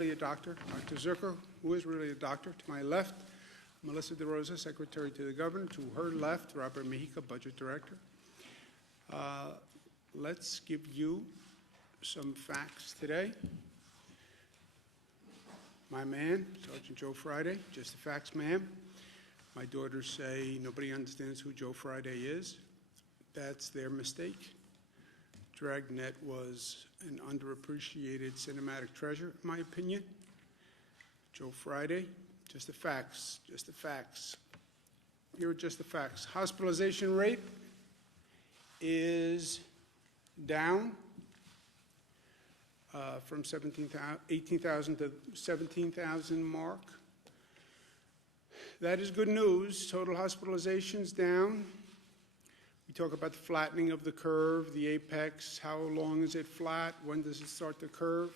A doctor, Dr. Zucker, who is really a doctor. To my left, Melissa DeRosa, Secretary to the Governor. To her left, Robert Mejica, Budget Director. Let's give you some facts today. My man, Sergeant Joe Friday, just the facts, ma'am. My daughters say nobody understands who Joe Friday is. That's their mistake. Dragnet was an underappreciated cinematic treasure, in my opinion. Joe Friday, just the facts, just the facts. Here are just the facts. Hospitalization rate is down from 18,000 to 17,000 mark. That is good news. Total hospitalizations down. We talk about the flattening of the curve, the apex. How long is it flat? When does it start to curve?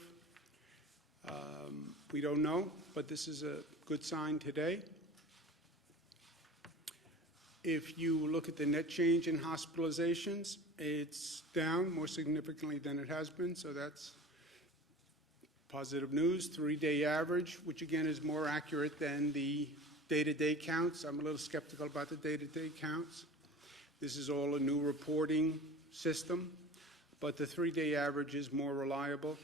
We don't know, but this is a good sign today. If you look at the net change in hospitalizations, it's down more significantly than it has been, so that's positive news. 3-day average, which again is more accurate than the day-to-day counts. I'm a little skeptical about the day-to-day counts. This is all a new reporting system, but the 3-day average is more reliable.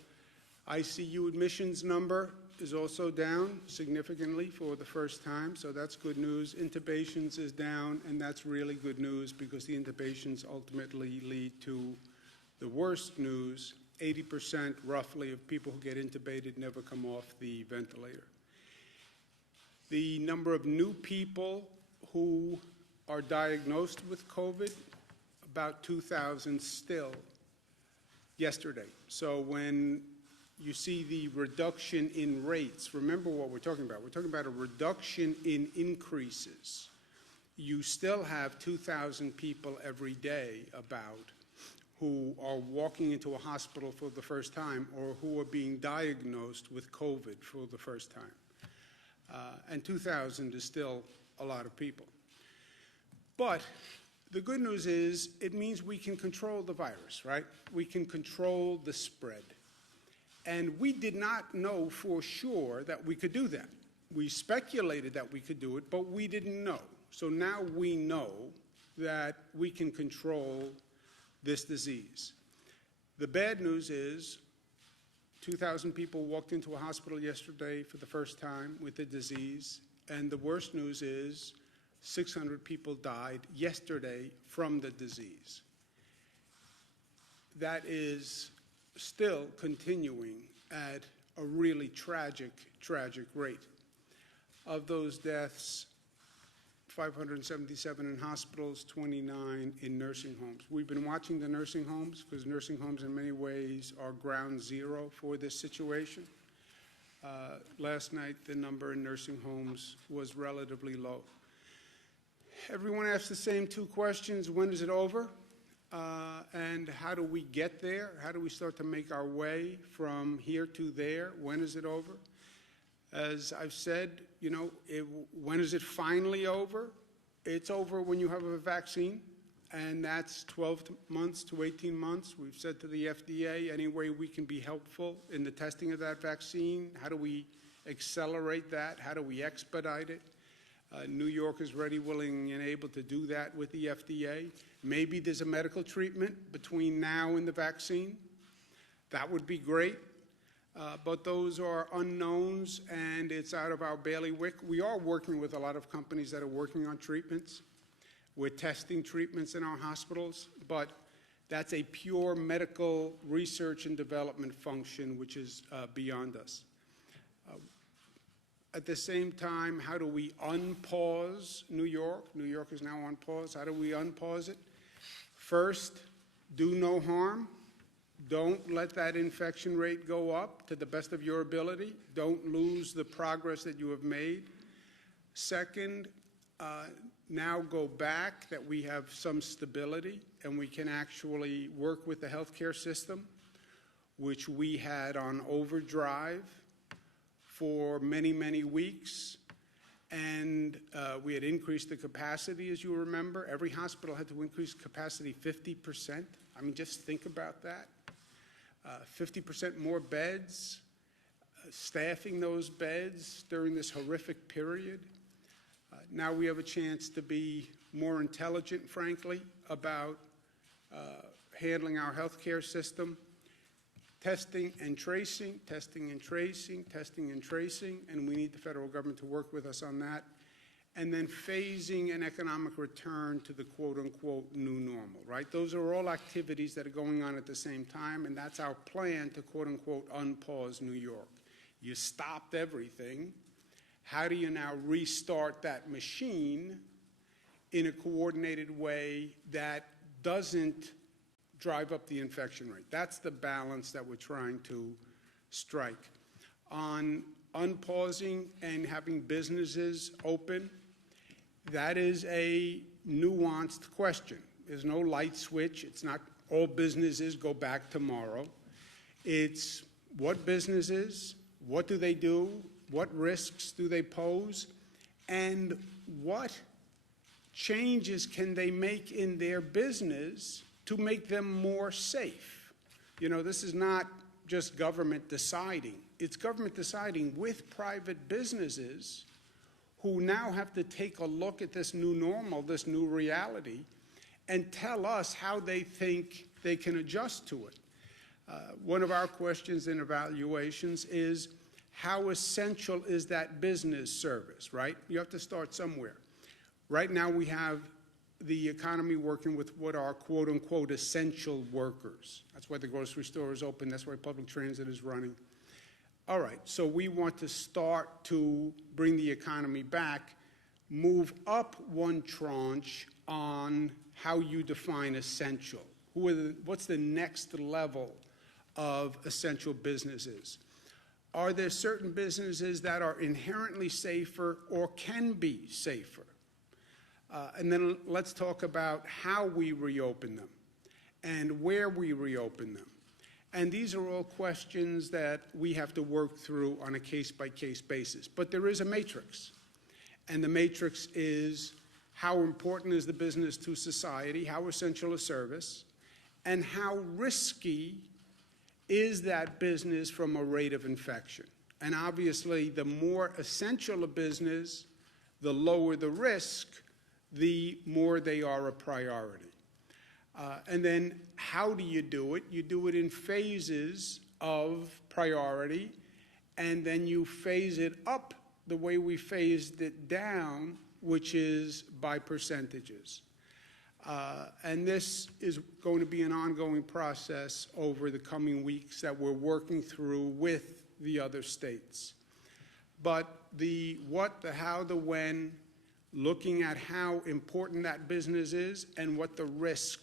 ICU admissions number is also down significantly for the first time, so that's good news. Intubations is down, and that's really good news because the intubations ultimately lead to the worst news. 80% roughly of people who get intubated never come off the ventilator. The number of new people who are diagnosed with COVID, about 2,000 still yesterday. So when you see the reduction in rates, remember what we're talking about. We're talking about a reduction in increases. You still have 2,000 people every day about who are walking into a hospital for the first time or who are being diagnosed with COVID for the first time. And 2,000 is still a lot of people. But the good news is it means we can control the virus, right? We can control the spread. And we did not know for sure that we could do that. We speculated that we could do it, but we didn't know. So now we know that we can control this disease. The bad news is 2,000 people walked into a hospital yesterday for the first time with the disease, and the worst news is 600 people died yesterday from the disease. That is still continuing at a really tragic rate. Of those deaths, 577 in hospitals, 29 in nursing homes. We've been watching the nursing homes because nursing homes in many ways are ground zero for this situation. Last night, the number in nursing homes was relatively low. Everyone asks the same two questions: when is it over? And how do we get there? How do we start to make our way from here to there? When is it over? As I've said, you know, when is it finally over? It's over when you have a vaccine, and that's 12 months to 18 months. We've said to the FDA, any way we can be helpful in the testing of that vaccine, how do we accelerate that? How do we expedite it? New York is ready, willing, and able to do that with the FDA. Maybe there's a medical treatment between now and the vaccine. That would be great. But those are unknowns, and it's out of our bailiwick. We are working with a lot of companies that are working on treatments. We're testing treatments in our hospitals, but that's a pure medical research and development function, which is beyond us. At the same time, how do we unpause New York? New York is now on pause. How do we unpause it? First, do no harm. Don't let that infection rate go up to the best of your ability. Don't lose the progress that you have made. Second, now go back that we have some stability and we can actually work with the healthcare system, which we had on overdrive for many, many weeks. And we had increased the capacity, as you remember. Every hospital had to increase capacity 50%. I mean, just think about that. 50% more beds. staffing those beds during this horrific period. Now we have a chance to be more intelligent, frankly, about handling our healthcare system. Testing and tracing, testing and tracing, testing and tracing, and we need the federal government to work with us on that. And then phasing an economic return to the quote-unquote new normal, right? Those are all activities that are going on at the same time, and that's our plan to quote-unquote unpause New York. You stopped everything. How do you now restart that machine in a coordinated way that doesn't drive up the infection rate? That's the balance that we're trying to strike. On unpausing and having businesses open, that is a nuanced question. There's no light switch. It's not all businesses go back tomorrow. It's what businesses, what do they do, what risks do they pose, and what changes can they make in their business to make them more safe. You know, this is not just government deciding. It's government deciding with private businesses who now have to take a look at this new normal, this new reality, and tell us how they think they can adjust to it. One of our questions in evaluations is, how essential is that business service, right? You have to start somewhere. Right now we have the economy working with what are quote-unquote essential workers. That's why the grocery store is open. That's why public transit is running. All right, so we want to start to bring the economy back, move up one tranche on how you define essential. What's the next level of essential businesses? Are there certain businesses that are inherently safer or can be safer? And then let's talk about how we reopen them and where we reopen them. And these are all questions that we have to work through on a case-by-case basis. But there is a matrix. And the matrix is how important is the business to society, how essential is service, and how risky is that business from a rate of infection. And obviously, the more essential a business, the lower the risk, the more they are a priority. And then how do you do it? You do it in phases of priority, and then you phase it up the way we phased it down, which is by percentages. And this is going to be an ongoing process over the coming weeks that we're working through with the other states. But the what, the how, the when, looking at how important that business is and what the risk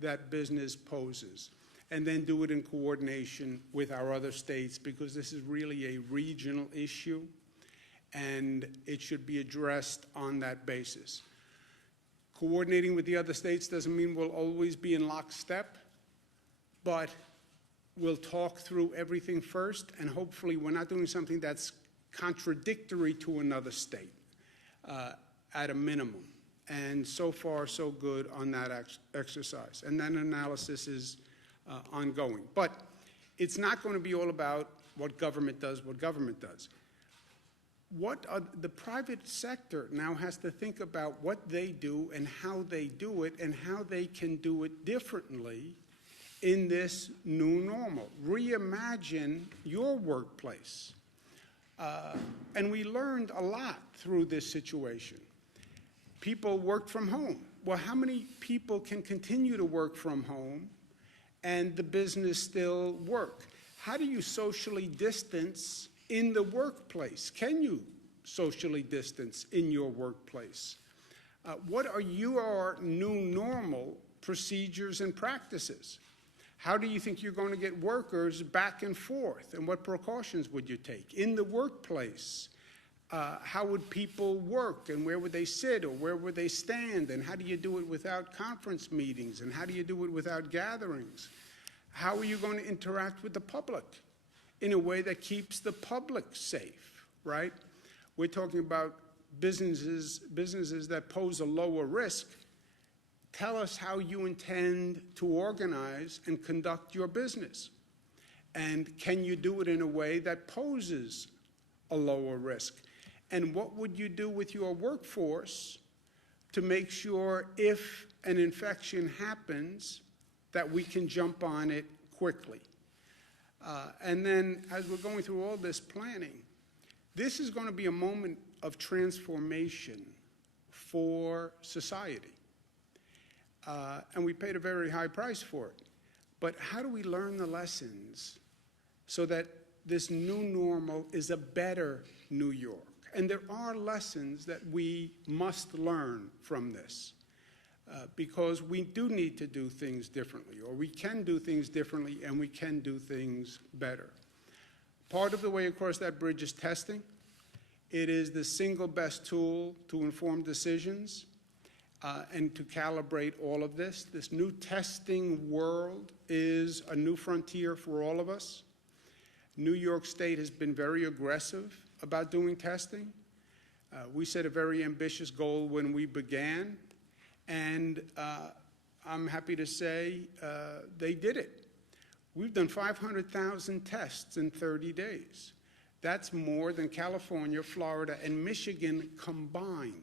that business poses, and then do it in coordination with our other states, because this is really a regional issue and it should be addressed on that basis. Coordinating with the other states doesn't mean we'll always be in lockstep, but we'll talk through everything first, and hopefully we're not doing something that's contradictory to another state at a minimum. And so far, so good on that exercise. And that analysis is ongoing. But it's not going to be all about what government does, the private sector now has to think about what they do and how they do it and how they can do it differently in this new normal. Reimagine your workplace. And we learned a lot through this situation. People worked from home. Well, how many people can continue to work from home and the business still work? How do you socially distance in the workplace? Can you socially distance in your workplace? What are your new normal procedures and practices? How do you think you're going to get workers back and forth? And what precautions would you take? In the workplace, how would people work, and where would they sit, or where would they stand? And how do you do it without conference meetings? And how do you do it without gatherings? How are you going to interact with the public in a way that keeps the public safe, right? We're talking about businesses that pose a lower risk. Tell us how you intend to organize and conduct your business. And can you do it in a way that poses a lower risk? And what would you do with your workforce to make sure if an infection happens that we can jump on it quickly? And then as we're going through all this planning, this is going to be a moment of transformation for society. And we paid a very high price for it. But how do we learn the lessons so that this new normal is a better New York? And there are lessons that we must learn from this because we do need to do things differently, or we can do things differently, and we can do things better. Part of the way across that bridge is testing. It is the single best tool to inform decisions and to calibrate all of this. This new testing world is a new frontier for all of us. New York State has been very aggressive about doing testing. We set a very ambitious goal when we began, and I'm happy to say they did it. We've done 500,000 tests in 30 days. That's more than California, Florida, and Michigan combined.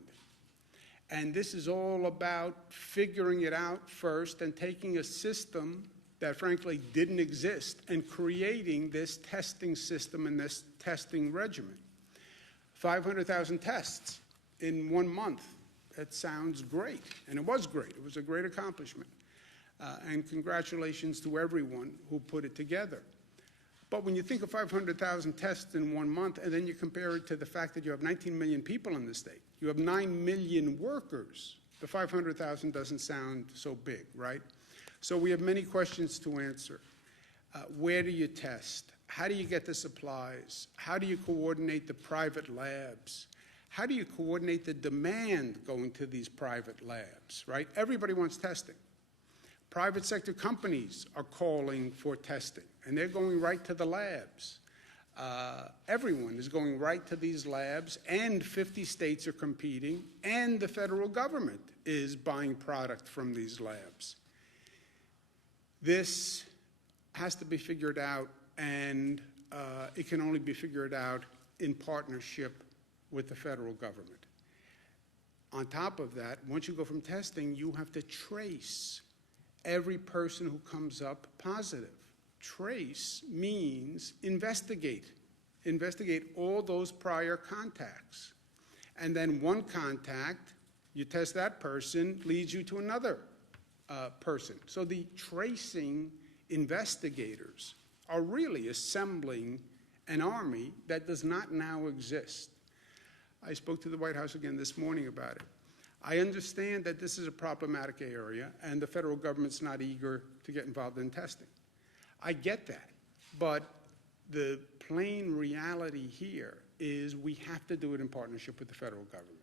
And this is all about figuring it out first and taking a system that frankly didn't exist and creating this testing system and this testing regimen. 500,000 tests in 1 month. That sounds great, and it was great. It was a great accomplishment. And congratulations to everyone who put it together. But when you think of 500,000 tests in 1 month, and then you compare it to the fact that you have 19 million people in the state, you have 9 million workers, the 500,000 doesn't sound so big, right? So we have many questions to answer. Where do you test? How do you get the supplies? How do you coordinate the private labs? How do you coordinate the demand going to these private labs, right? Everybody wants testing. Private sector companies are calling for testing, and they're going right to the labs. Everyone is going right to these labs, and 50 states are competing, and the federal government is buying product from these labs. This has to be figured out, and it can only be figured out in partnership with the federal government. On top of that, once you go from testing, you have to trace every person who comes up positive. Trace means investigate. Investigate all those prior contacts. And then one contact, you test that person, leads you to another person. So the tracing investigators are really assembling an army that does not now exist. I spoke to the White House again this morning about it. I understand that this is a problematic area and the federal government's not eager to get involved in testing. I get that, but the plain reality here is we have to do it in partnership with the federal government.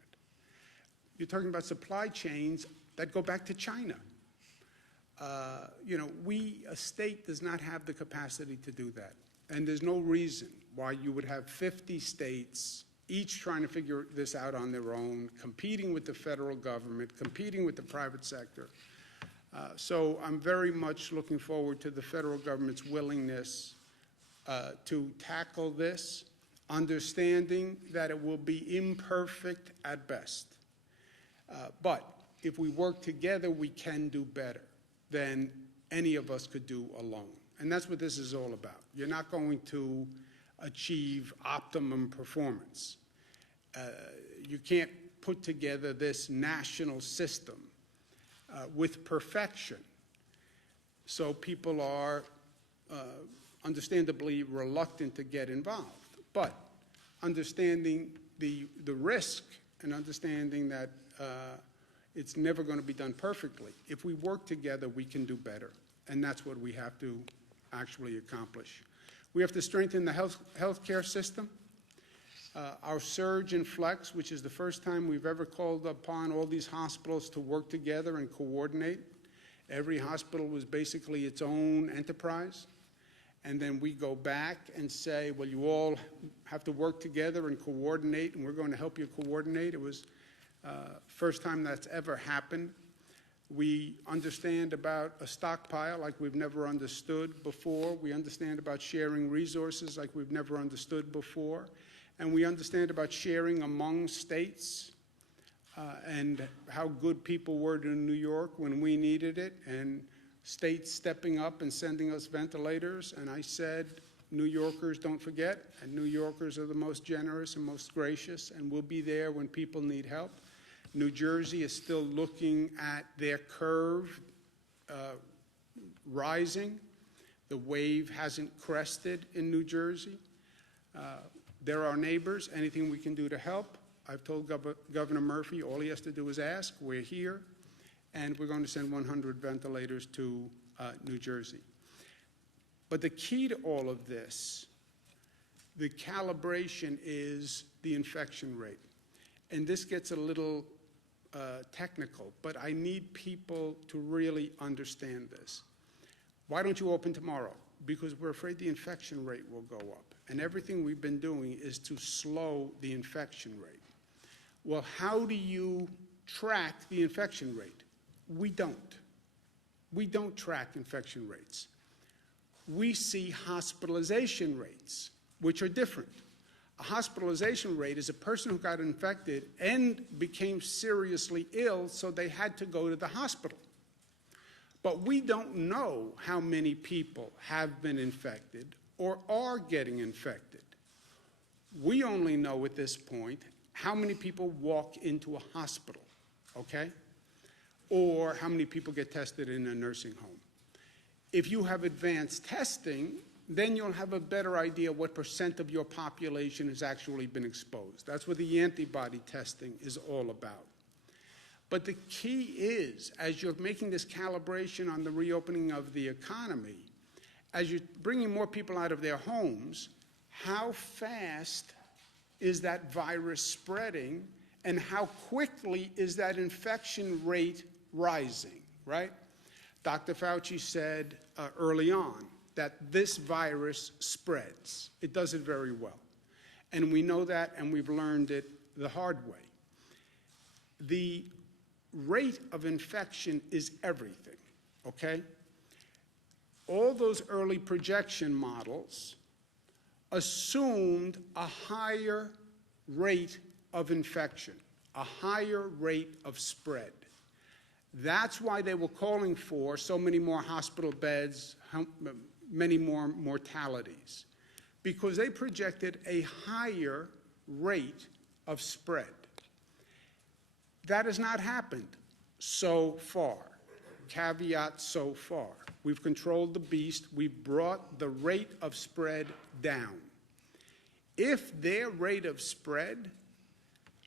You're talking about supply chains that go back to China. A state does not have the capacity to do that. And there's no reason why you would have 50 states each trying to figure this out on their own, competing with the federal government, competing with the private sector. So I'm very much looking forward to the federal government's willingness to tackle this, understanding that it will be imperfect at best. But if we work together, we can do better than any of us could do alone. And that's what this is all about. You're not going to achieve optimum performance. You can't put together this national system with perfection. So people are understandably reluctant to get involved. But understanding the risk and understanding that it's never going to be done perfectly, if we work together, we can do better. And that's what we have to actually accomplish. We have to strengthen the healthcare system. Our surge and flex, which is the first time we've ever called upon all these hospitals to work together and coordinate. Every hospital was basically its own enterprise. And then we go back and say, well, you all have to work together and coordinate, and we're going to help you coordinate. It was first time that's ever happened. We understand about a stockpile like we've never understood before. We understand about sharing resources like we've never understood before. And we understand about sharing among states and how good people were to New York when we needed it, and states stepping up and sending us ventilators. And I said, New Yorkers don't forget, and New Yorkers are the most generous and most gracious, and we'll be there when people need help. New Jersey is still looking at their curve rising. The wave hasn't crested in New Jersey. They're our neighbors. Anything we can do to help. I've told Governor Murphy all he has to do is ask. We're here, and we're going to send 100 ventilators to New Jersey. But the key to all of this, the calibration, is the infection rate. And this gets a little technical, but I need people to really understand this. Why don't you open tomorrow? Because we're afraid the infection rate will go up. And everything we've been doing is to slow the infection rate. Well, how do you track the infection rate? We don't. We don't track infection rates. We see hospitalization rates, which are different. A hospitalization rate is a person who got infected and became seriously ill, so they had to go to the hospital. But we don't know how many people have been infected or are getting infected. We only know at this point how many people walk into a hospital, okay? Or how many people get tested in a nursing home. If you have advanced testing, then you'll have a better idea what % of your population has actually been exposed. That's what the antibody testing is all about. But the key is, as you're making this calibration on the reopening of the economy, as you're bringing more people out of their homes, how fast is that virus spreading, and how quickly is that infection rate rising, right? Dr. Fauci said early on that this virus spreads. It does it very well. And we know that, and we've learned it the hard way. The rate of infection is everything, okay? All those early projection models assumed a higher rate of infection, a higher rate of spread. That's why they were calling for so many more hospital beds, many more mortalities, because they projected a higher rate of spread. That has not happened so far. Caveat, so far. We've controlled the beast. We've brought the rate of spread down. If their rate of spread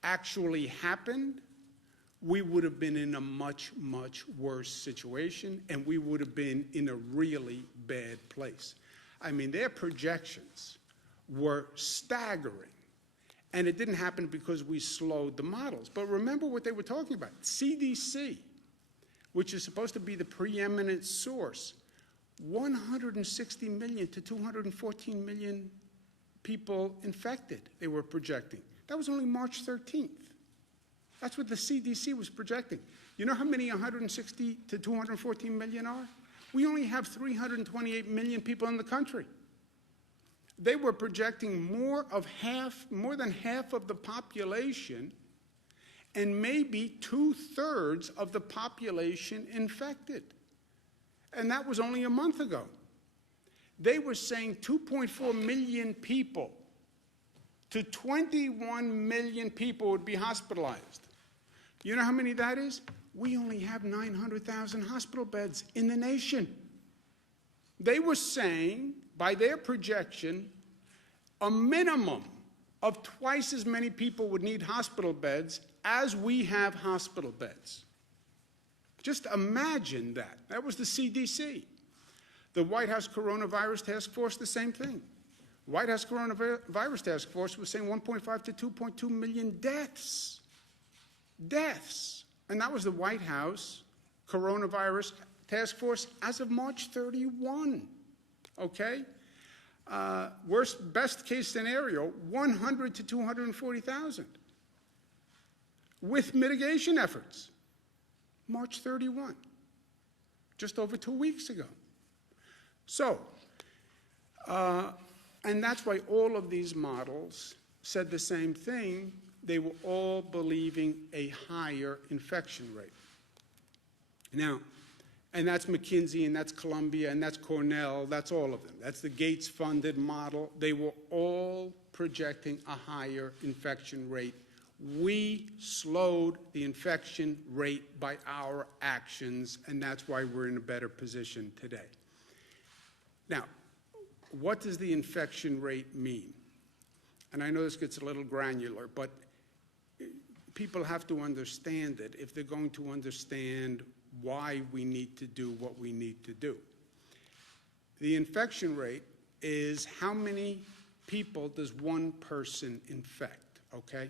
actually happened, we would have been in a much, much worse situation, and we would have been in a really bad place. I mean, their projections were staggering, and it didn't happen because we slowed the models. But remember what they were talking about. CDC, which is supposed to be the preeminent source, 160 million to 214 million people infected, they were projecting. That was only March 13th. That's what the CDC was projecting. You know how many 160 to 214 million are? We only have 328 million people in the country. They were projecting more than half of the population, and maybe 2/3 of the population infected. And that was only a month ago. They were saying 2.4 million people to 21 million people would be hospitalized. You know how many that is? We only have 900,000 hospital beds in the nation. They were saying, by their projection, a minimum of twice as many people would need hospital beds as we have hospital beds. Just imagine that. That was the CDC. The White House Coronavirus Task Force, the same thing. White House Coronavirus Task Force was saying 1.5 to 2.2 million deaths. Deaths. And that was the White House Coronavirus Task Force as of March 31. Okay? Best case scenario, 100 to 240,000. With mitigation efforts. March 31, just over 2 weeks ago. So, and that's why all of these models said the same thing. They were all believing a higher infection rate. Now, and that's McKinsey, and that's Columbia, and that's Cornell, that's all of them. That's the Gates-funded model. They were all projecting a higher infection rate. We slowed the infection rate by our actions, and that's why we're in a better position today. Now, what does the infection rate mean? And I know this gets a little granular, but people have to understand it if they're going to understand why we need to do what we need to do. The infection rate is how many people does one person infect, okay?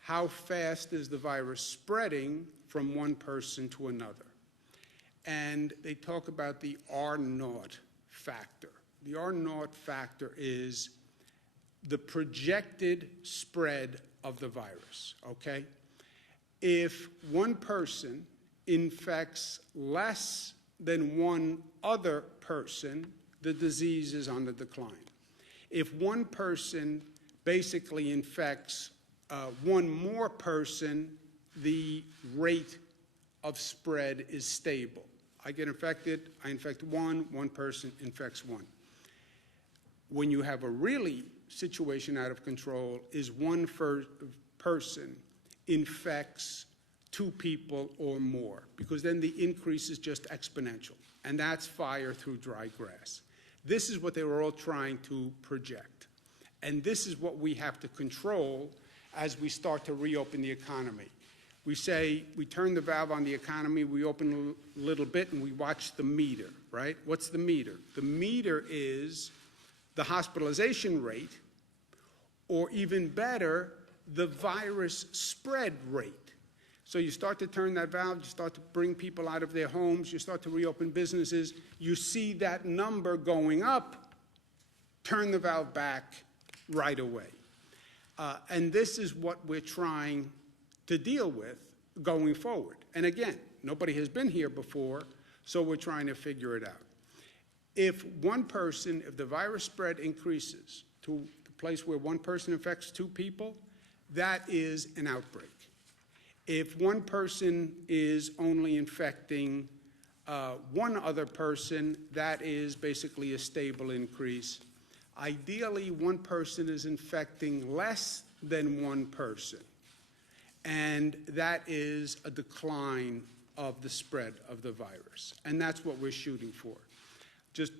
How fast is the virus spreading from one person to another? And they talk about the R0 factor. The R0 factor is the projected spread of the virus, okay? If one person infects less than one other person, the disease is on the decline. If one person basically infects one more person, the rate of spread is stable. I get infected, I infect one person infects one. When you have a really situation out of control is one person infects 2 people or more, because then the increase is just exponential, and that's fire through dry grass. This is what they were all trying to project, and this is what we have to control as we start to reopen the economy. We say, we turn the valve on the economy, we open a little bit, and we watch the meter, right? What's the meter? The meter is the hospitalization rate, or even better, the virus spread rate. So you start to turn that valve, you start to bring people out of their homes, you start to reopen businesses, you see that number going up, turn the valve back right away. And this is what we're trying to deal with going forward. And again, nobody has been here before, so we're trying to figure it out. If the virus spread increases to the place where one person infects 2 people, that is an outbreak. If one person is only infecting one other person, that is basically a stable increase. Ideally, one person is infecting less than one person, and that is a decline of the spread of the virus, and that's what we're shooting for. Just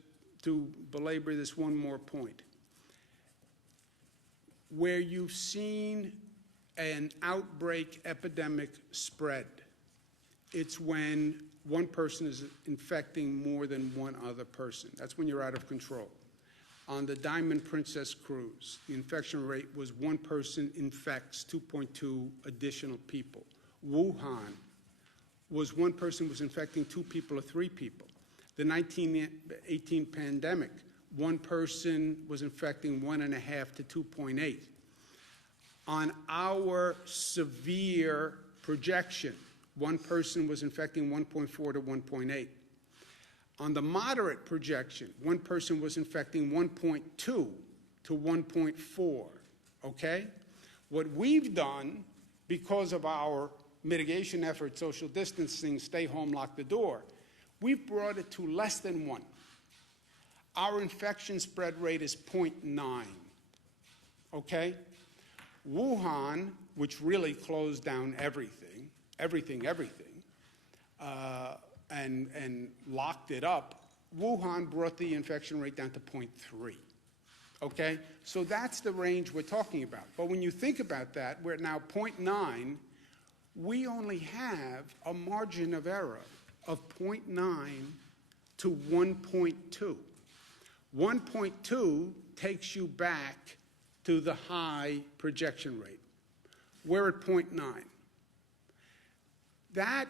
to belabor this one more point, where you've seen an outbreak epidemic spread, it's when one person is infecting more than one other person. That's when you're out of control. On the Diamond Princess cruise, the infection rate was one person infects 2.2 additional people. Wuhan was one person was infecting 2 people or 3 people. The 1918 pandemic, one person was infecting 1.5 to 2.8. On our severe projection, one person was infecting 1.4 to 1.8. On the moderate projection, one person was infecting 1.2 to 1.4, okay? What we've done, because of our mitigation efforts, social distancing, stay home, lock the door, we've brought it to less than 1. Our infection spread rate is 0.9, okay? Wuhan, which really closed down everything, and locked it up, Wuhan brought the infection rate down to 0.3, okay? So that's the range we're talking about. But when you think about that, we're now 0.9, we only have a margin of error of 0.9 to 1.2. 1.2 takes you back to the high projection rate. We're at 0.9. That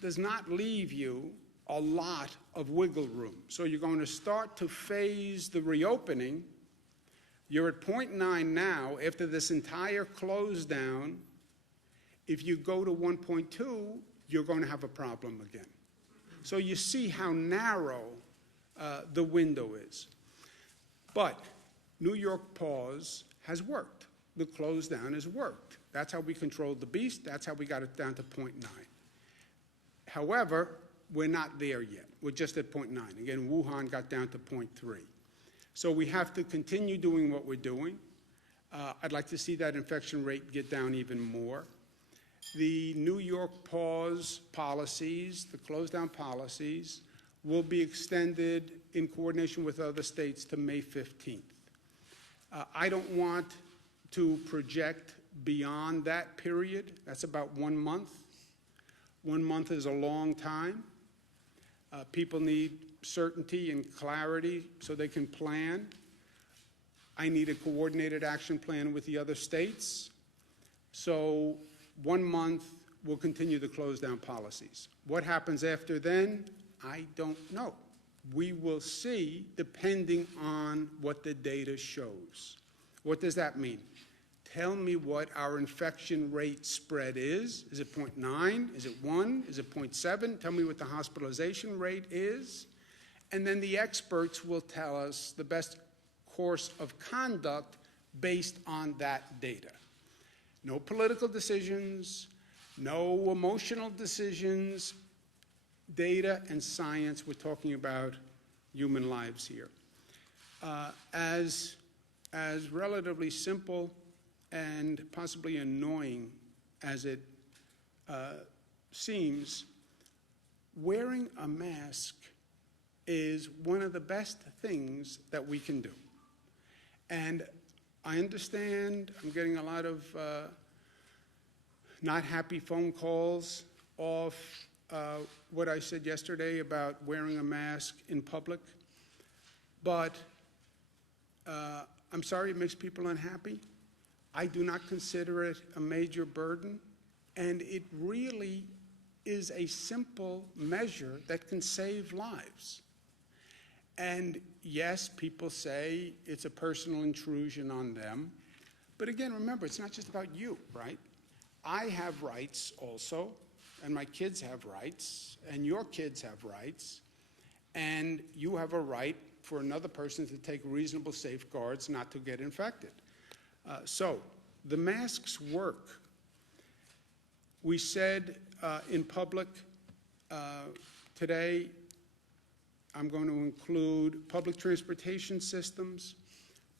does not leave you a lot of wiggle room. So you're going to start to phase the reopening. You're at 0.9 now. After this entire close down, if you go to 1.2, you're going to have a problem again. So you see how narrow the window is. But New York pause has worked. The close down has worked. That's how we controlled the beast. That's how we got it down to 0.9. However, we're not there yet. We're just at 0.9. Again, Wuhan got down to 0.3. So we have to continue doing what we're doing. I'd like to see that infection rate get down even more. The New York pause policies, the close down policies, will be extended in coordination with other states to May 15th. I don't want to project beyond that period. That's about 1 month. 1 month is a long time. People need certainty and clarity so they can plan. I need a coordinated action plan with the other states. So 1 month, we'll continue the close down policies. What happens after then, I don't know. We will see depending on what the data shows. What does that mean? Tell me what our infection rate spread is. Is it 0.9? Is it 1? Is it 0.7? Tell me what the hospitalization rate is. And then the experts will tell us the best course of conduct based on that data. No political decisions, no emotional decisions, data and science. We're talking about human lives here. As relatively simple and possibly annoying as it seems, wearing a mask is one of the best things that we can do. And I understand I'm getting a lot of not happy phone calls off what I said yesterday about wearing a mask in public, but I'm sorry it makes people unhappy. I do not consider it a major burden, and it really is a simple measure that can save lives. And yes, people say it's a personal intrusion on them, but again, remember, it's not just about you, right? I have rights also, and my kids have rights, and your kids have rights, and you have a right for another person to take reasonable safeguards not to get infected. So the masks work. We said in public today, I'm going to include public transportation systems,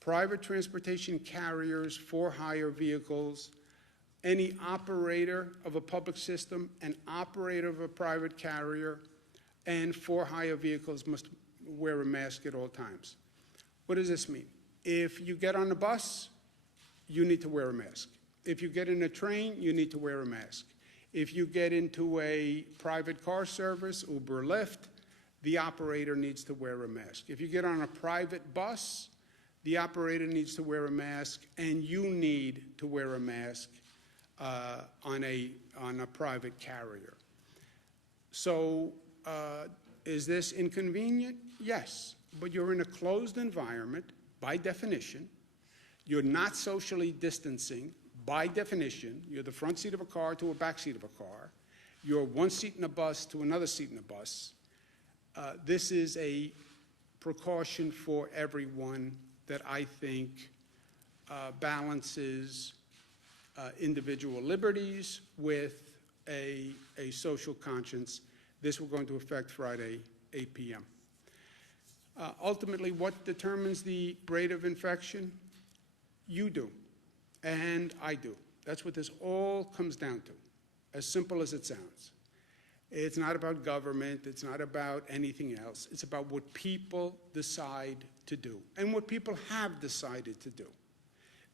private transportation carriers for hire vehicles, any operator of a public system, an operator of a private carrier, and for hire vehicles must wear a mask at all times. What does this mean? If you get on a bus, you need to wear a mask. If you get in a train, you need to wear a mask. If you get into a private car service, Uber, Lyft, the operator needs to wear a mask. If you get on a private bus, the operator needs to wear a mask, and you need to wear a mask on a private carrier. So is this inconvenient? Yes, but you're in a closed environment by definition. You're not socially distancing by definition. You're the front seat of a car to a back seat of a car. You're one seat in a bus to another seat in a bus. This is a precaution for everyone that I think balances individual liberties with a social conscience. This will go into effect Friday, 8 p.m. Ultimately, what determines the rate of infection? You do, and I do. That's what this all comes down to, as simple as it sounds. It's not about government. It's not about anything else. It's about what people decide to do and what people have decided to do.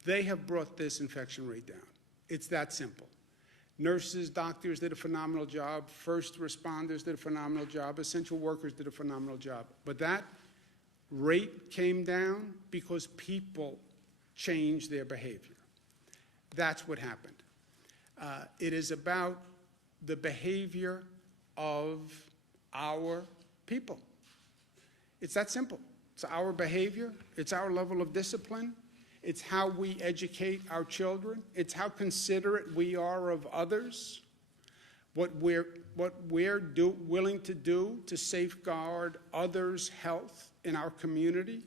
They have brought this infection rate down. It's that simple. Nurses, doctors did a phenomenal job. First responders did a phenomenal job. Essential workers did a phenomenal job. But that rate came down because people changed their behavior. That's what happened. It is about the behavior of our people. It's that simple. It's our behavior. It's our level of discipline. It's how we educate our children. It's how considerate we are of others. what we're willing to do to safeguard others' health in our community,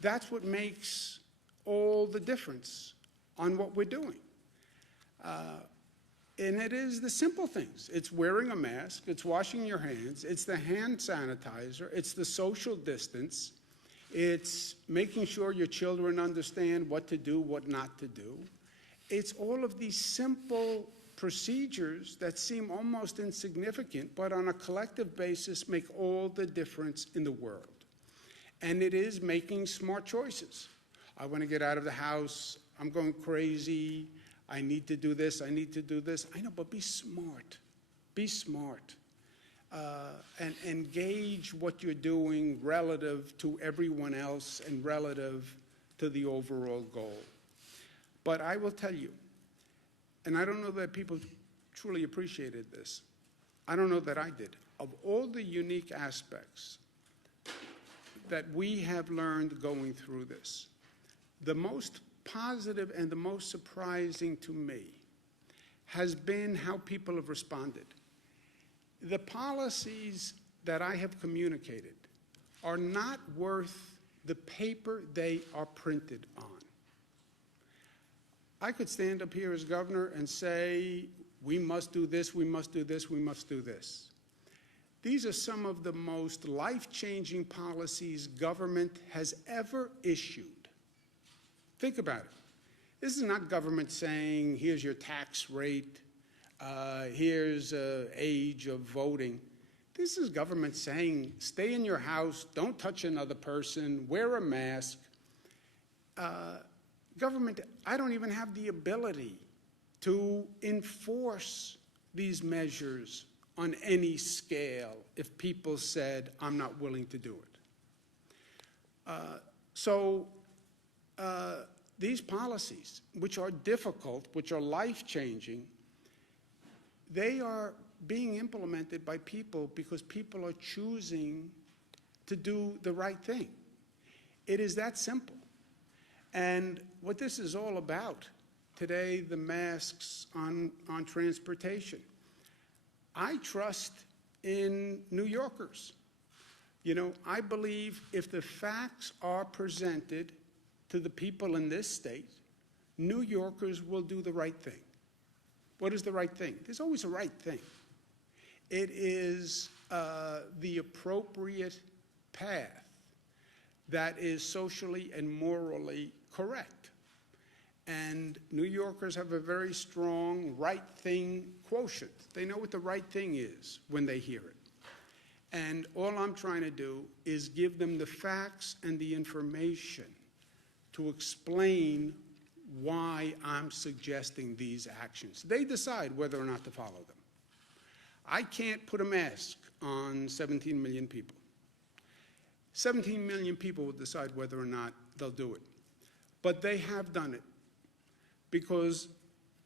that's what makes all the difference on what we're doing. And it is the simple things. It's wearing a mask, it's washing your hands, it's the hand sanitizer, it's the social distance, it's making sure your children understand what to do, what not to do. It's all of these simple procedures that seem almost insignificant, but on a collective basis make all the difference in the world. And it is making smart choices. I want to get out of the house, I'm going crazy, I need to do this, I need to do this. I know, but be smart. Be smart. And engage what you're doing relative to everyone else and relative to the overall goal. But I will tell you, and I don't know that people truly appreciated this, I don't know that I did, of all the unique aspects that we have learned going through this, the most positive and the most surprising to me has been how people have responded. The policies that I have communicated are not worth the paper they are printed on. I could stand up here as governor and say, we must do this, we must do this, we must do this. These are some of the most life-changing policies government has ever issued. Think about it. This is not government saying, here's your tax rate, here's age of voting. This is government saying, stay in your house, don't touch another person, wear a mask. Government, I don't even have the ability to enforce these measures on any scale if people said, I'm not willing to do it. These policies, which are difficult, which are life-changing, they are being implemented by people because people are choosing to do the right thing. It is that simple. And what this is all about today, the masks on transportation. I trust in New Yorkers. You know, I believe if the facts are presented to the people in this state, New Yorkers will do the right thing. What is the right thing? There's always a right thing. It is the appropriate path that is socially and morally correct. And New Yorkers have a very strong right thing quotient. They know what the right thing is when they hear it. And all I'm trying to do is give them the facts and the information to explain why I'm suggesting these actions. They decide whether or not to follow them. I can't put a mask on 17 million people. 17 million people will decide whether or not they'll do it. But they have done it because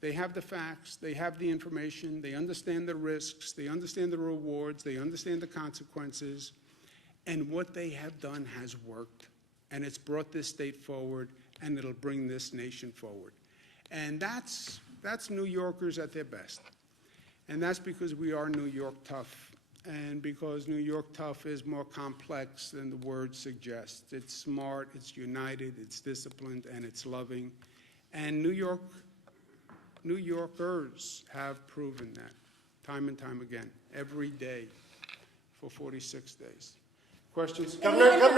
they have the facts, they have the information, they understand the risks, they understand the rewards, they understand the consequences, and what they have done has worked. And it's brought this state forward, and it'll bring this nation forward. And that's New Yorkers at their best. And that's because we are New York tough, and because New York tough is more complex than the word suggests. It's smart, it's united, it's disciplined, and it's loving. And New Yorkers have proven that time and time again, every day for 46 days. Questions? Governor, let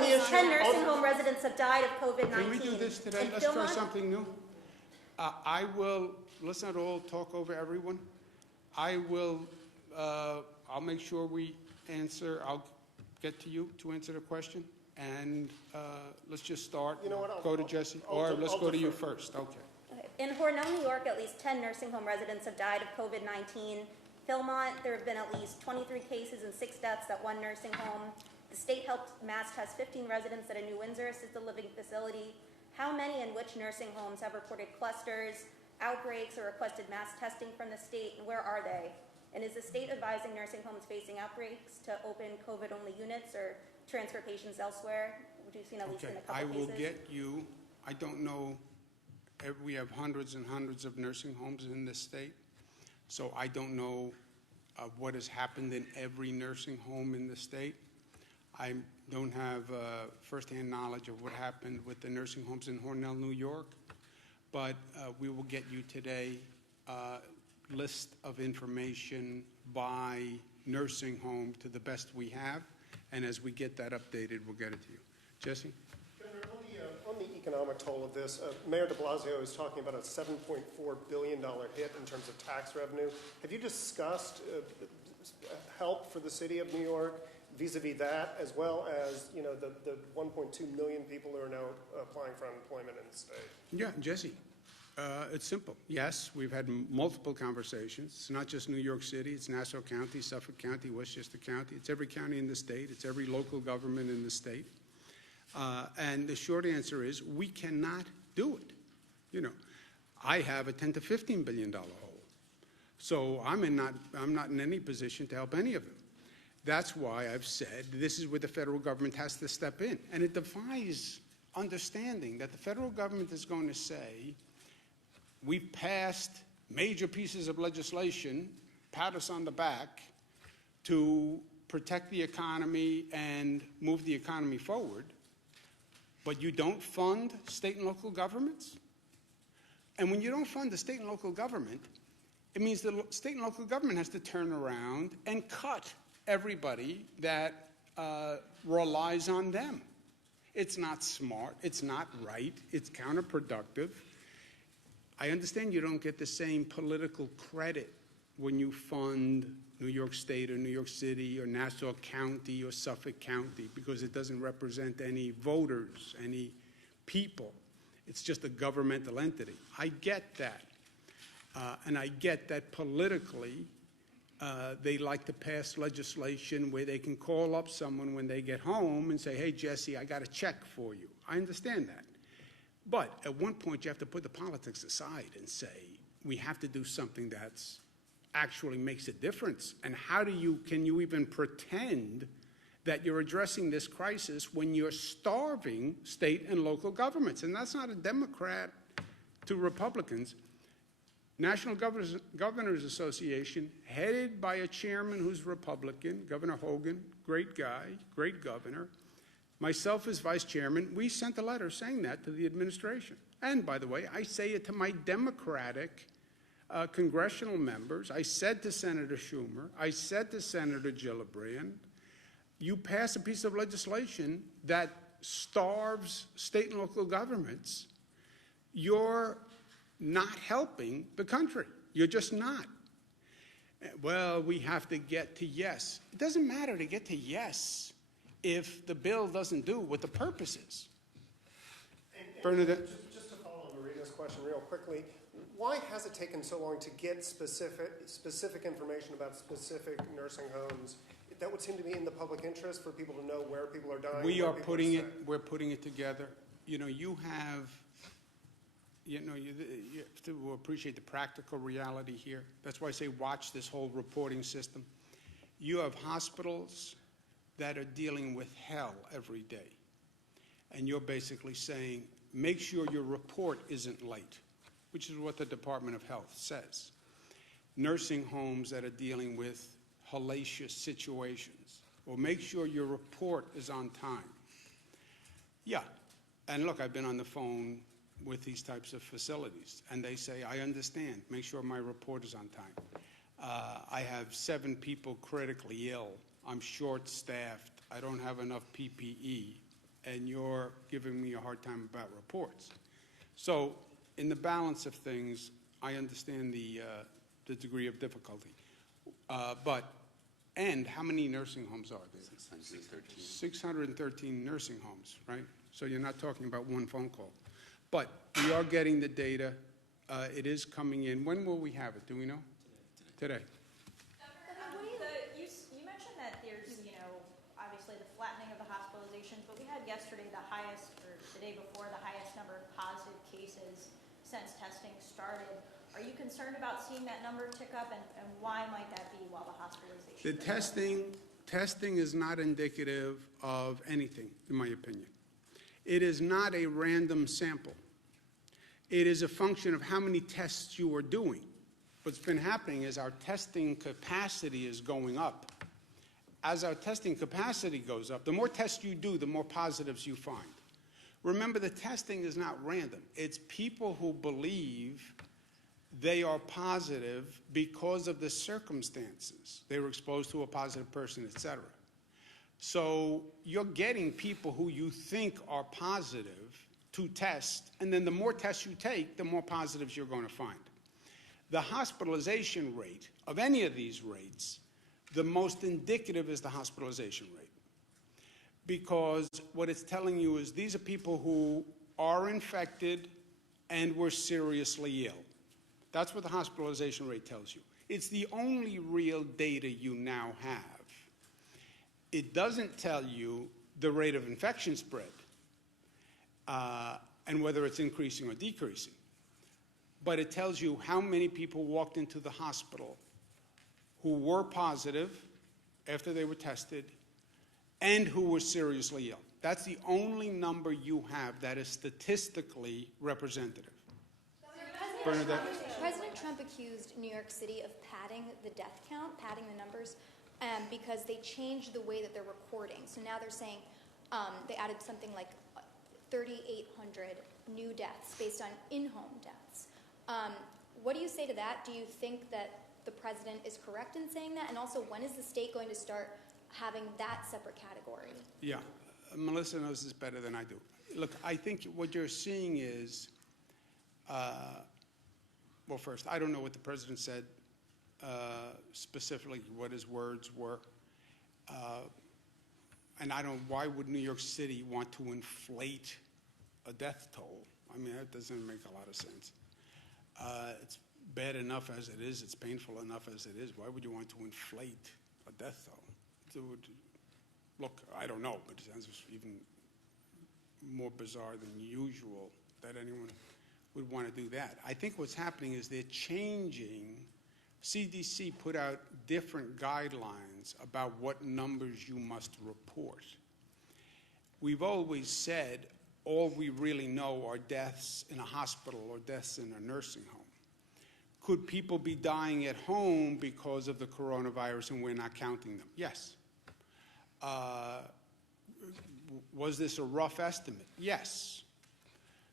me answer. 10 nursing home residents have died of COVID-19. Can we do this today? Let's try something new. Let's not all talk over everyone. I'll make sure we answer. I'll get to you to answer the question. And let's just start. You know what? Go to Jesse. Or let's go to you first. Okay. In Hornell, New York, at least 10 nursing home residents have died of COVID-19. Philmont, there have been at least 23 cases and 6 deaths at one nursing home. The state health mast has 15 residents at a New Windsor assisted living facility. How many and which nursing homes have reported clusters, outbreaks, or requested mass testing from the state, and where are they? And is the state advising nursing homes facing outbreaks to open COVID-only units or transfer patients elsewhere? Which we've seen at least in a couple cases. I will get you. I don't know. We have hundreds and hundreds of nursing homes in this state. So I don't know what has happened in every nursing home in the state. I don't have firsthand knowledge of what happened with the nursing homes in Hornell, New York, but we will get you today a list of information by nursing home to the best we have, and as we get that updated, we'll get it to you. Jesse? Governor, on the economic toll of this, Mayor de Blasio is talking about a $7.4 billion hit in terms of tax revenue. Have you discussed help for the city of New York vis-a-vis that, as well as, you know, the 1.2 million people who are now applying for unemployment in the state? Yeah, Jesse. It's simple. Yes, we've had multiple conversations. It's not just New York City. It's Nassau County, Suffolk County, Westchester County. It's every county in the state. It's every local government in the state. And the short answer is we cannot do it. You know, I have a $10 to $15 billion hole. So I'm not in any position to help any of them. That's why I've said this is where the federal government has to step in. And it defies understanding that the federal government is going to say, we've passed major pieces of legislation, pat us on the back, to protect the economy and move the economy forward, but you don't fund state and local governments? And when you don't fund the state and local government, it means the state and local government has to turn around and cut everybody that relies on them. It's not smart, it's not right, it's counterproductive. I understand you don't get the same political credit when you fund New York State or New York City or Nassau County or Suffolk County because it doesn't represent any voters, any people. It's just a governmental entity. I get that. And I get that politically they like to pass legislation where they can call up someone when they get home and say, hey, Jesse, I got a check for you. I understand that. But at one point, you have to put the politics aside and say, we have to do something that's actually makes a difference. And how can you even pretend that you're addressing this crisis when you're starving state and local governments? And that's not a Democrat to Republicans. National Governors Association, headed by a chairman who's Republican, Governor Hogan, great guy, great governor. Myself as vice chairman, we sent a letter saying that to the administration. And by the way, I say it to my Democratic congressional members. I said to Senator Schumer, I said to Senator Gillibrand, you pass a piece of legislation that starves state and local governments, you're not helping the country. You're just not. Well, we have to get to yes. It doesn't matter to get to yes if the bill doesn't do what the purpose is. Bernadette? Just to follow Marina's question real quickly, why has it taken so long to get specific information about specific nursing homes? That would seem to be in the public interest for people to know where people are dying. We're putting it together. You know, you have to appreciate the practical reality here. That's why I say watch this whole reporting system. You have hospitals that are dealing with hell every day. And you're basically saying, make sure your report isn't late, which is what the Department of Health says. Nursing homes that are dealing with hellacious situations, or make sure your report is on time. Yeah, and look, I've been on the phone with these types of facilities, and they say, I understand, make sure my report is on time. I have 7 people critically ill. I'm short-staffed. I don't have enough PPE, and you're giving me a hard time about reports. So in the balance of things, I understand the degree of difficulty. And how many nursing homes are there? 613. 613 nursing homes, right? So you're not talking about one phone call. But we are getting the data. It is coming in. When will we have it? Do we know? Today. You mentioned that there's, obviously the flattening of the hospitalizations, but we had yesterday the highest, or the day before, the highest number of positive cases since testing started. Are you concerned about seeing that number tick up, and why might that be while the hospitalization? The testing is not indicative of anything, in my opinion. It is not a random sample. It is a function of how many tests you are doing. what's been happening is our testing capacity is going up. As our testing capacity goes up, the more tests you do, the more positives you find. Remember, the testing is not random. It's people who believe they are positive because of the circumstances. They were exposed to a positive person, et cetera. So you're getting people who you think are positive to test, and then the more tests you take, the more positives you're going to find. The hospitalization rate of any of these rates, the most indicative is the hospitalization rate. Because what it's telling you is these are people who are infected and were seriously ill. That's what the hospitalization rate tells you. It's the only real data you now have. It doesn't tell you the rate of infection spread and whether it's increasing or decreasing. But it tells you how many people walked into the hospital who were positive after they were tested and who were seriously ill. That's the only number you have that is statistically representative. Bernadette? President Trump accused New York City of padding the death count, padding the numbers, because they changed the way that they're reporting. So now they're saying they added something like 3,800 new deaths based on in-home deaths. What do you say to that? Do you think that the president is correct in saying that? And also, when is the state going to start having that separate category? Yeah, Melissa knows this better than I do. Look, I think what you're seeing is, well, first, I don't know what the president said specifically, what his words were. And why would New York City want to inflate a death toll? I mean, that doesn't make a lot of sense. It's bad enough as it is. It's painful enough as it is. Why would you want to inflate a death toll? Look, I don't know, but it sounds even more bizarre than usual that anyone would want to do that. I think what's happening is they're changing. CDC put out different guidelines about what numbers you must report. We've always said all we really know are deaths in a hospital or deaths in a nursing home. Could people be dying at home because of the coronavirus and we're not counting them? Yes. Was this a rough estimate? Yes.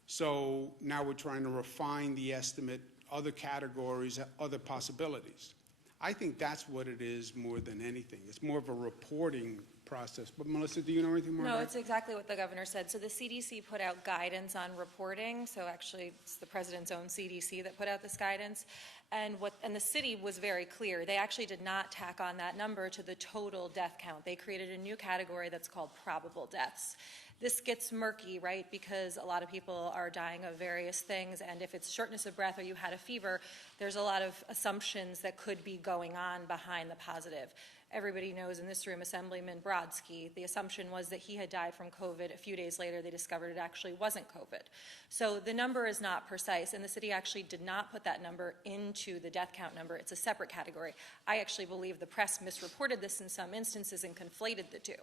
So now we're trying to refine the estimate, other categories, other possibilities. I think that's what it is more than anything. It's more of a reporting process. But Melissa, do you know anything more No, about it? it's exactly what the governor said. So the CDC put out guidance on reporting. So actually, it's the president's own CDC that put out this guidance. And the city was very clear. They actually did not tack on that number to the total death count. They created a new category that's called probable deaths. This gets murky, right, because a lot of people are dying of various things, and if it's shortness of breath or you had a fever, there's a lot of assumptions that could be going on behind the positive. Everybody knows in this room, Assemblyman Brodsky, the assumption was that he had died from COVID. A few days later, they discovered it actually wasn't COVID. So the number is not precise, and the city actually did not put that number into the death count number. It's a separate category. I actually believe the press misreported this in some instances and conflated the two.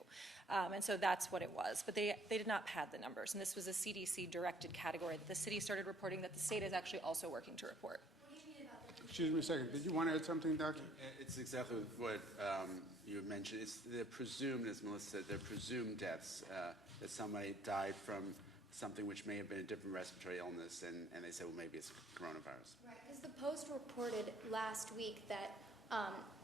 And so that's what it was. But they did not pad the numbers, and this was a CDC-directed category that the city started reporting that the state is actually also working to report. Excuse me a second. Did you want to add something, Doctor? It's exactly what you mentioned. It's the presumed, as Melissa said, they're presumed deaths, that somebody died from something which may have been a different respiratory illness, and they said, well, maybe it's coronavirus. Right, because the Post reported last week that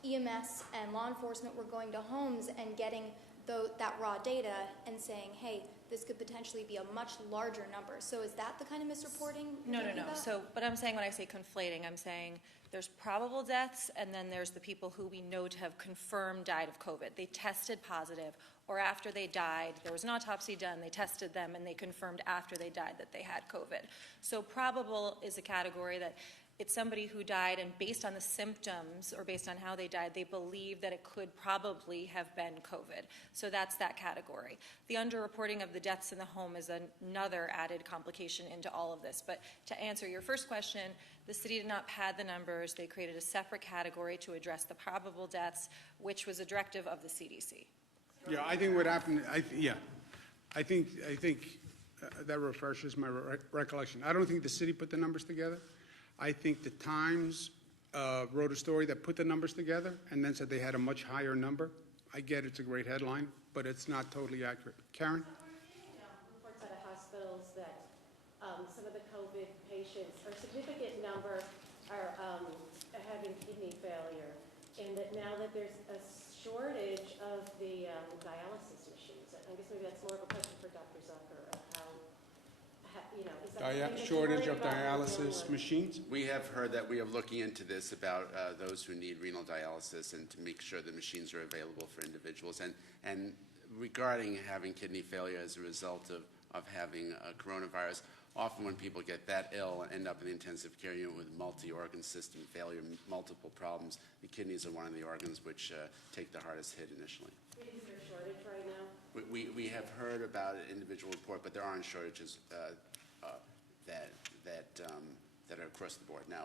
EMS and law enforcement were going to homes and getting that raw data and saying, hey, this could potentially be a much larger number. So is that the kind of misreporting you're talking about? So, but I'm saying when I say conflating, I'm saying there's probable deaths, and then there's the people who we know to have confirmed died of COVID. They tested positive, or after they died, there was an autopsy done, they tested them, and they confirmed after they died that they had COVID. So probable is a category that it's somebody who died, and based on the symptoms or based on how they died, they believe that it could probably have been COVID. So that's that category. The underreporting of the deaths in the home is another added complication into all of this. But to answer your first question, the city did not pad the numbers. They created a separate category to address the probable deaths, which was a directive of the CDC. Yeah, I think what happened, I think that refreshes my recollection. I don't think the city put the numbers together. I think the Times wrote a story that put the numbers together and then said they had a much higher number. I get it's a great headline, but it's not totally accurate. Karen? Reports out of hospitals that some of the COVID patients, or a significant number, are having kidney failure, and that now that there's a shortage of the dialysis machines, I guess maybe that's more of a question for Dr. Zucker, of how is that something that you're Shortage worried of about or dealing dialysis with? machines? We have heard that we are looking into this about those who need renal dialysis and to make sure the machines are available for individuals. And regarding having kidney failure as a result of having coronavirus, often when people get that ill and end up in the intensive care unit with multi-organ system failure, multiple problems, the kidneys are one of the organs which take the hardest hit initially. Is there a shortage right now? We have heard about an individual report, but there aren't shortages that are across the board now.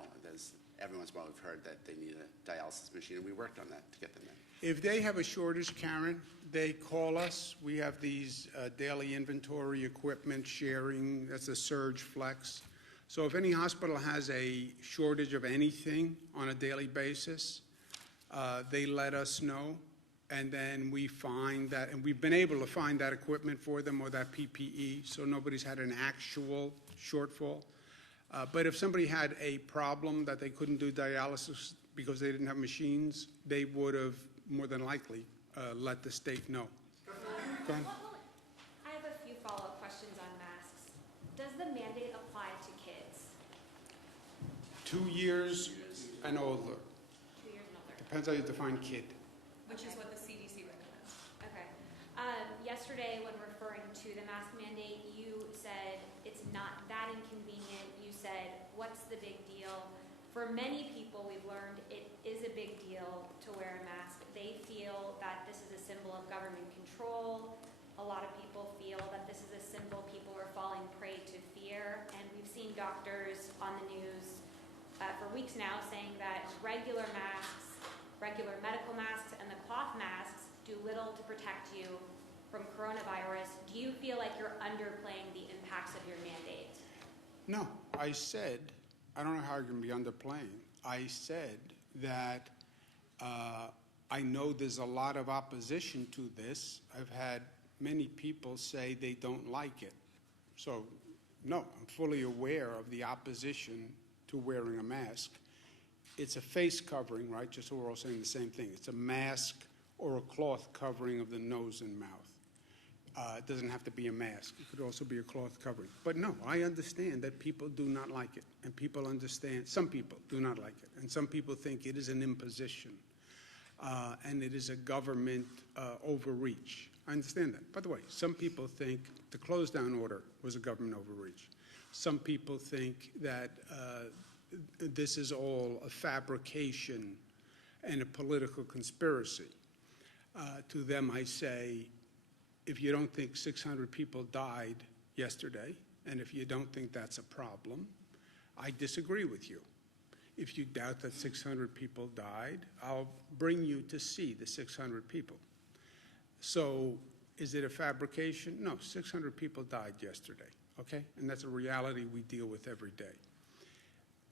Every once in a while we've heard that they need a dialysis machine, and we worked on that to get them in. If they have a shortage, Karen, they call us. We have these daily inventory equipment sharing. That's a surge flex. So if any hospital has a shortage of anything on a daily basis, they let us know, and then we find that, and we've been able to find that equipment for them or that PPE, so nobody's had an actual shortfall. But if somebody had a problem that they couldn't do dialysis because they didn't have machines, they would have more than likely let the state know. Go ahead. I have a few follow-up questions on masks. Does the mandate apply to kids? 2 years and older. 2 years and older. Depends how you define kid. Which is what the CDC recommends. Okay. Yesterday, when referring to the mask mandate, you said it's not that inconvenient. You said, what's the big deal? For many people, we've learned it is a big deal to wear a mask. They feel that this is a symbol of government control. A lot of people feel that this is a symbol people are falling prey to fear. And we've seen doctors on the news for weeks now saying that regular masks, regular medical masks, and the cloth masks do little to protect you from coronavirus. Do you feel like you're underplaying the impacts of your mandate? No, I said, I don't know how you're going to be underplaying. I said that I know there's a lot of opposition to this. I've had many people say they don't like it. So, no, I'm fully aware of the opposition to wearing a mask. It's a face covering, right? Just so we're all saying the same thing. It's a mask or a cloth covering of the nose and mouth. It doesn't have to be a mask. It could also be a cloth covering. But no, I understand that people do not like it. And people understand, some people do not like it. And some people think it is an imposition. And it is a government overreach. I understand that. By the way, some people think the close down order was a government overreach. Some people think that this is all a fabrication and a political conspiracy. To them, I say, if you don't think 600 people died yesterday, and if you don't think that's a problem, I disagree with you. If you doubt that 600 people died, I'll bring you to see the 600 people. So is it a fabrication? No, 600 people died yesterday, okay? And that's a reality we deal with every day.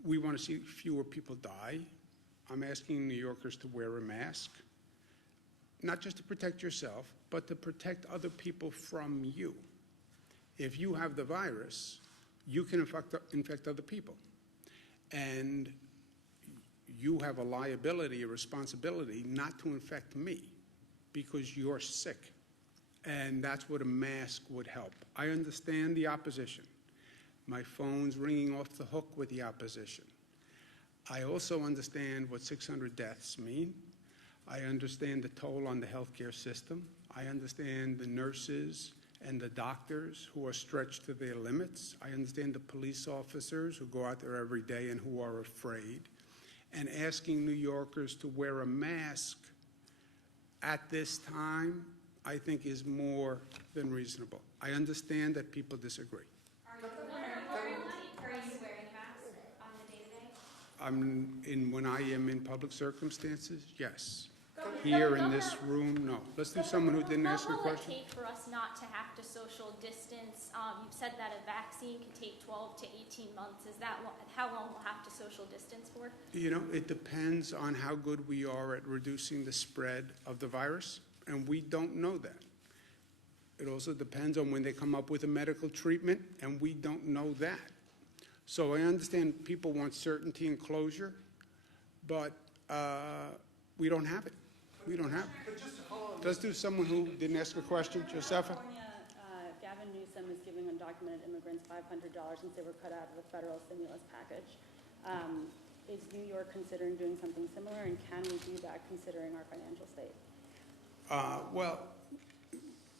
We want to see fewer people die. I'm asking New Yorkers to wear a mask, not just to protect yourself, but to protect other people from you. If you have the virus, you can infect other people. And you have a liability, a responsibility not to infect me because you're sick. And that's what a mask would help. I understand the opposition. My phone's ringing off the hook with the opposition. I also understand what 600 deaths mean. I understand the toll on the healthcare system. I understand the nurses and the doctors who are stretched to their limits. I understand the police officers who go out there every day and who are afraid. And asking New Yorkers to wear a mask at this time, I think, is more than reasonable. I understand that people disagree. Are you wearing a mask on the day-to-day? When I am in public circumstances, yes. Here in this room, no. Let's do someone who didn't ask a question. What will it take for us not to have to social distance? You've said that a vaccine can take 12 to 18 months. Is that how long we'll have to social distance for? You know, it depends on how good we are at reducing the spread of the virus, and we don't know that. It also depends on when they come up with a medical treatment, and we don't know that. So I understand people want certainty and closure, but we don't have it. We don't have it. Let's do someone who didn't ask a question. Josefa? California, Gavin Newsom is giving undocumented immigrants $500 since they were cut out of the federal stimulus package. Is New York considering doing something similar, and can we do that considering our financial state? Well,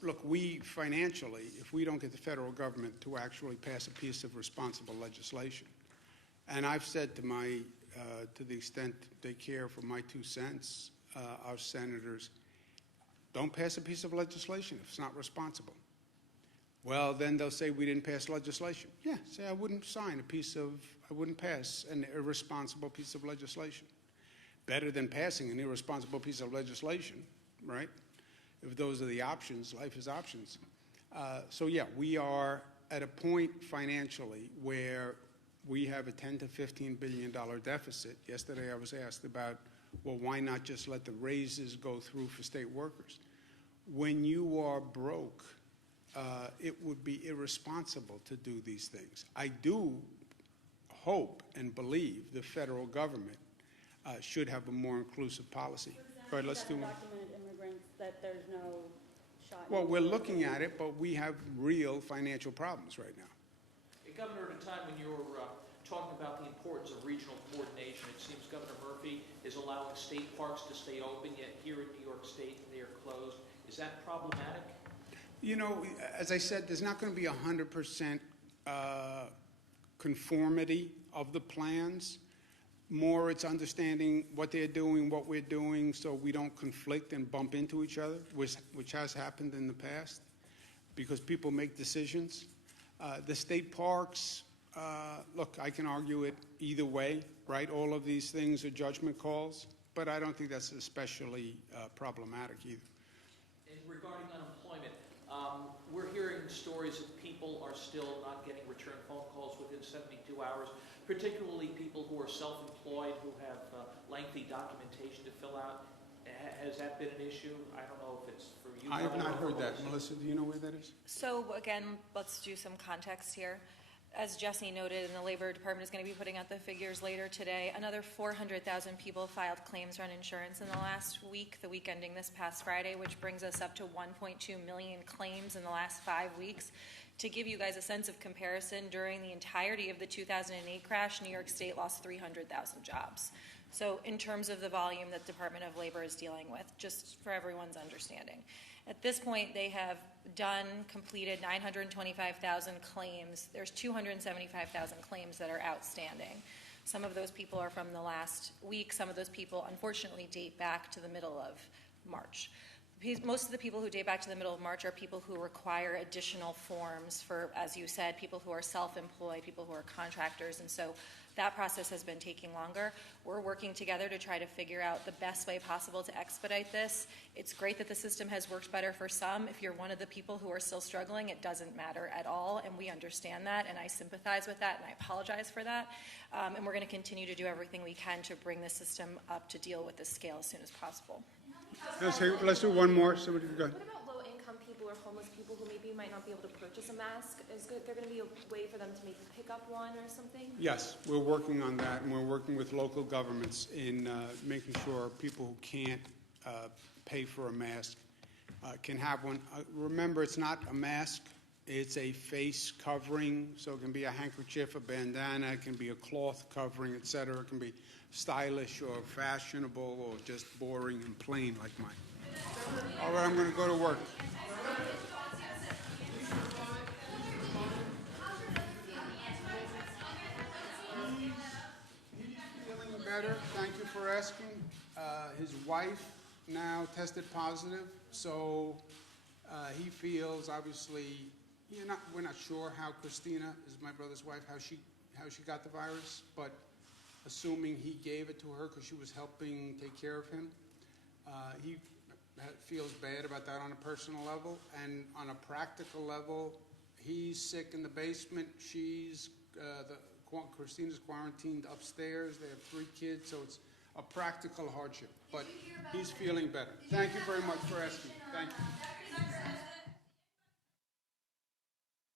look, we financially, if we don't get the federal government to actually pass a piece of responsible legislation, and I've said to to the extent they care for my 2 cents, our senators, don't pass a piece of legislation if it's not responsible. Well, then they'll say we didn't pass legislation. Yeah, say I wouldn't I wouldn't pass an irresponsible piece of legislation. Better than passing an irresponsible piece of legislation, right? If those are the options, life is options. So yeah, we are at a point financially where we have a $10 to $15 billion deficit. Yesterday I was asked about, well, why not just let the raises go through for state workers? When you are broke, it would be irresponsible to do these things. I do hope and believe the federal government should have a more inclusive policy. All right, let's do one. Undocumented immigrants, that there's no shot. Well, we're looking at it, but we have real financial problems right now. Hey, Governor, at a time when you're talking about the importance of regional coordination, it seems Governor Murphy is allowing state parks to stay open, yet here in New York State they are closed. Is that problematic? You know, as I said, there's not going to be 100% conformity of the plans. More, it's understanding what they're doing, what we're doing, so we don't conflict and bump into each other, which has happened in the past, because people make decisions. The state parks, look, I can argue it either way, right? All of these things are judgment calls, but I don't think that's especially problematic either. And regarding unemployment, we're hearing stories of people are still not getting return phone calls within 72 hours, particularly people who are self-employed, who have lengthy documentation to fill out. Has that been an issue? I don't know if it's for you. I have not heard that. Melissa, do you know where that is? So again, let's do some context here. As Jesse noted, and the Labor Department is going to be putting out the figures later today, another 400,000 people filed claims on insurance in the last week, the week ending this past Friday, which brings us up to 1.2 million claims in the last 5 weeks. To give you guys a sense of comparison, during the entirety of the 2008 crash, New York State lost 300,000 jobs. So in terms of the volume that the Department of Labor is dealing with, just for everyone's understanding. At this point, they have completed 925,000 claims. There's 275,000 claims that are outstanding. Some of those people are from the last week. Some of those people, unfortunately, date back to the middle of March. Most of the people who date back to the middle of March are people who require additional forms for, as you said, people who are self-employed, people who are contractors, and so that process has been taking longer. We're working together to try to figure out the best way possible to expedite this. It's great that the system has worked better for some. If you're one of the people who are still struggling, it doesn't matter at all, and we understand that, and I sympathize with that, and I apologize for that. And we're going to continue to do everything we can to bring the system up to deal with this scale as soon as possible. Let's do one more. Somebody go ahead. What about low-income people or homeless people who maybe might not be able to purchase a mask? Is there going to be a way for them to maybe pick up one or something? Yes, we're working on that, and we're working with local governments in making sure people who can't pay for a mask can have one. Remember, it's not a mask. It's a face covering, so it can be a handkerchief, a bandana, it can be a cloth covering, et cetera. It can be stylish or fashionable or just boring and plain like mine. All right, I'm going to go to work. He's feeling better. Thank you for asking. His wife now tested positive, so he feels obviously. We're not sure how Christina, is my brother's wife, how she got the virus, but assuming he gave it to her because she was helping take care of him, he feels bad about that on a personal level, and on a practical level, he's sick in the basement. She's the Christina's quarantined upstairs. They have 3 kids, so it's a practical hardship. But he's feeling better. Thank you very much for asking. Thank you.